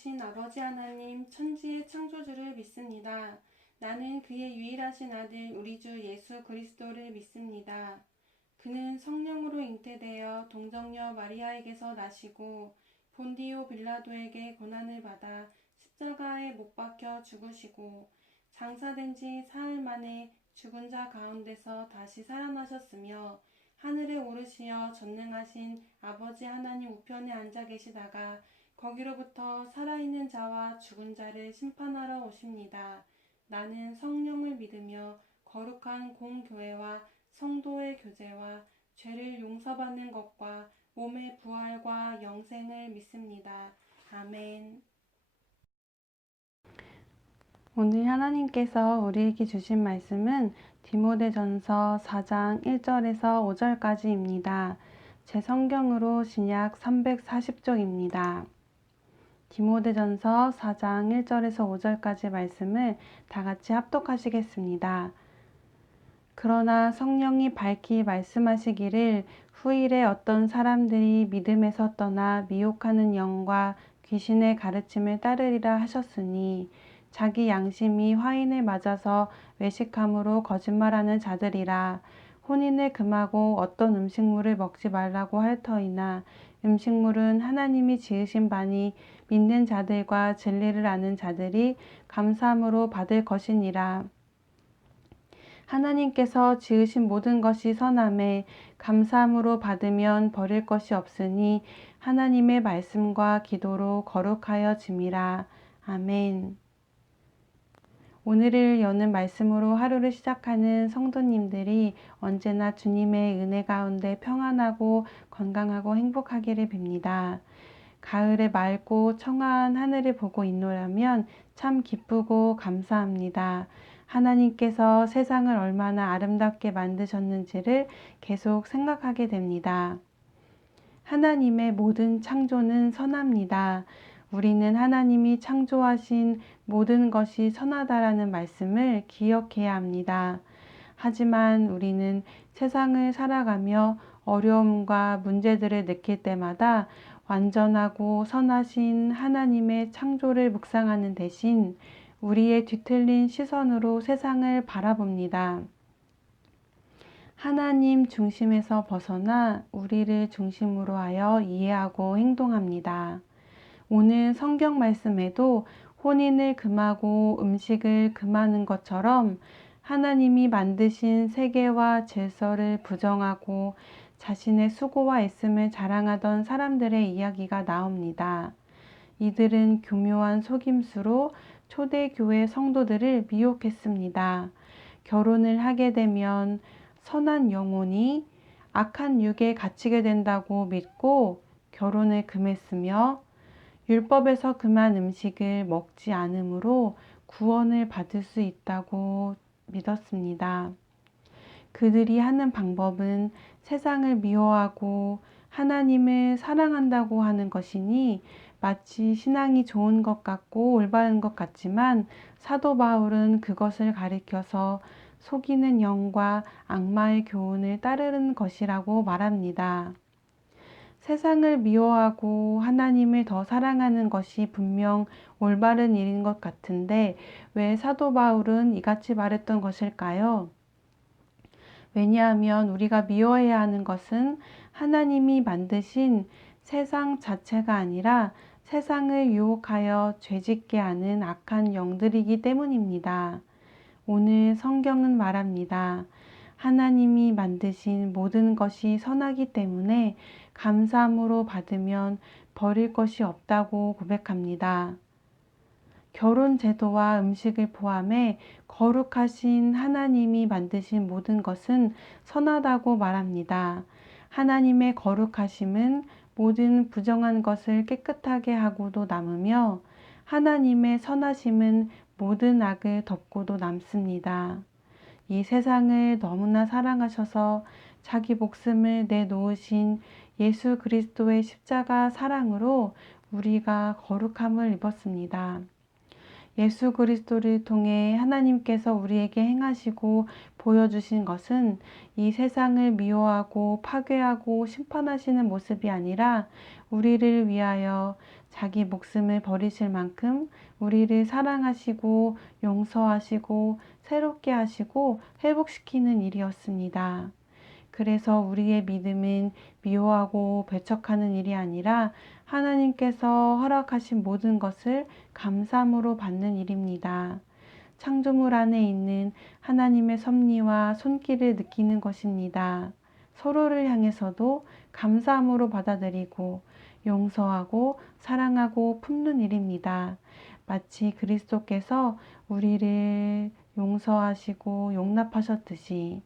전능하신 아버지 하나님, 천지의 창조주를 믿습니다. 나는 그의 유일하신 아들 우리 주 예수 그리스도를 믿습니다. 그는 성령으로 잉태되어 동정녀 마리아에게서 나시고 본디오 빌라도에게 고난을 받아 십자가에 못 박혀 죽으시고 장사된 지 사흘 만에 죽은 자 가운데서 다시 살아나셨으며 하늘에 오르시어 전능하신 아버지 하나님 우편에 앉아 계시다가 거기로부터 살아있는 자와 죽은 자를 심판하러 오십니다. 나는 성령을 믿으며 거룩한 공교회와 성도의 교제와 죄를 용서받는 것과 몸의 부활과 영생을 믿습니다. 아멘. 오늘 하나님께서 우리에게 주신 말씀은 디모데전서 4장 1절에서 5절까지입니다. 제 성경으로 신약 340쪽입니다. 디모데전서 4장 1절에서 5절까지 말씀을 다 같이 합독하시겠습니다. 그러나 성령이 밝히 말씀하시기를 후일에 어떤 사람들이 믿음에서 떠나 미혹하는 영과 귀신의 가르침을 따르리라 하셨으니 자기 양심이 화인을 맞아서 외식함으로 거짓말하는 자들이라. 혼인을 금하고 어떤 음식물을 먹지 말라고 할 터이나 음식물은 하나님이 지으신 바니 믿는 자들과 진리를 아는 자들이 감사함으로 받을 것이니라. 하나님께서 지으신 모든 것이 선함에 감사함으로 받으면 버릴 것이 없으니 하나님의 말씀과 기도로 거룩하여 짐이라. 아멘. 오늘을 여는 말씀으로 하루를 시작하는 성도님들이 언제나 주님의 은혜 가운데 평안하고 건강하고 행복하기를 빕니다. 가을의 맑고 청아한 하늘을 보고 있노라면 참 기쁘고 감사합니다. 하나님께서 세상을 얼마나 아름답게 만드셨는지를 계속 생각하게 됩니다. 하나님의 모든 창조는 선합니다. 우리는 하나님이 창조하신 모든 것이 선하다라는 말씀을 기억해야 합니다. 하지만 우리는 세상을 살아가며 어려움과 문제들을 느낄 때마다 완전하고 선하신 하나님의 창조를 묵상하는 대신 우리의 뒤틀린 시선으로 세상을 바라봅니다. 하나님 중심에서 벗어나 우리를 중심으로 하여 이해하고 행동합니다. 오늘 성경 말씀에도 혼인을 금하고 음식을 금하는 것처럼 하나님이 만드신 세계와 질서를 부정하고 자신의 수고와 애씀을 자랑하던 사람들의 이야기가 나옵니다. 이들은 교묘한 속임수로 초대교회 성도들을 미혹했습니다. 결혼을 하게 되면 선한 영혼이 악한 육에 갇히게 된다고 믿고 결혼을 금했으며 율법에서 금한 음식을 먹지 않으므로 구원을 받을 수 있다고 믿었습니다. 그들이 하는 방법은 세상을 미워하고 하나님을 사랑한다고 하는 것이니 마치 신앙이 좋은 것 같고 올바른 것 같지만 사도 바울은 그것을 가리켜서 속이는 영과 악마의 교훈을 따르는 것이라고 말합니다. 세상을 미워하고 하나님을 더 사랑하는 것이 분명 올바른 일인 것 같은데 왜 사도 바울은 이같이 말했던 것일까요? 왜냐하면 우리가 미워해야 하는 것은 하나님이 만드신 세상 자체가 아니라 세상을 유혹하여 죄짓게 하는 악한 영들이기 때문입니다. 오늘 성경은 말합니다. 하나님이 만드신 모든 것이 선하기 때문에 감사함으로 받으면 버릴 것이 없다고 고백합니다. 결혼 제도와 음식을 포함해 거룩하신 하나님이 만드신 모든 것은 선하다고 말합니다. 하나님의 거룩하심은 모든 부정한 것을 깨끗하게 하고도 남으며 하나님의 선하심은 모든 악을 덮고도 남습니다. 이 세상을 너무나 사랑하셔서 자기 목숨을 내놓으신 예수 그리스도의 십자가 사랑으로 우리가 거룩함을 입었습니다. 예수 그리스도를 통해 하나님께서 우리에게 행하시고 보여주신 것은 이 세상을 미워하고 파괴하고 심판하시는 모습이 아니라 우리를 위하여 자기 목숨을 버리실 만큼 우리를 사랑하시고 용서하시고 새롭게 하시고 회복시키는 일이었습니다. 그래서 우리의 믿음은 미워하고 배척하는 일이 아니라 하나님께서 허락하신 모든 것을 감사함으로 받는 일입니다. 창조물 안에 있는 하나님의 섭리와 손길을 느끼는 것입니다. 서로를 향해서도 감사함으로 받아들이고 용서하고 사랑하고 품는 일입니다. 마치 그리스도께서 우리를 용서하시고 용납하셨듯이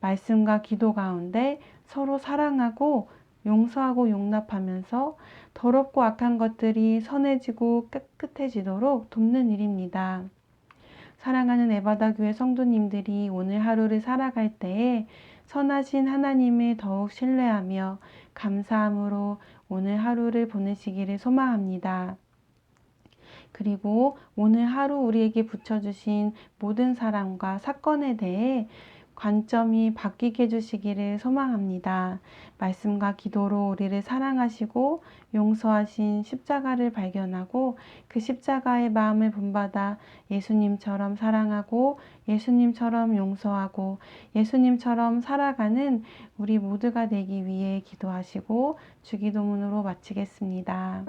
말씀과 기도 가운데 서로 사랑하고 용서하고 용납하면서 더럽고 악한 것들이 선해지고 깨끗해지도록 돕는 일입니다. 사랑하는 에바다 교회 성도님들이 오늘 하루를 살아갈 때에 선하신 하나님을 더욱 신뢰하며 감사함으로 오늘 하루를 보내시기를 소망합니다. 그리고 오늘 하루 우리에게 붙여주신 모든 사람과 사건에 대해 관점이 바뀌게 해주시기를 소망합니다. 말씀과 기도로 우리를 사랑하시고 용서하신 십자가를 발견하고 그 십자가의 마음을 본받아 예수님처럼 사랑하고 예수님처럼 용서하고 예수님처럼 살아가는 우리 모두가 되기 위해 기도하시고 주기도문으로 마치겠습니다.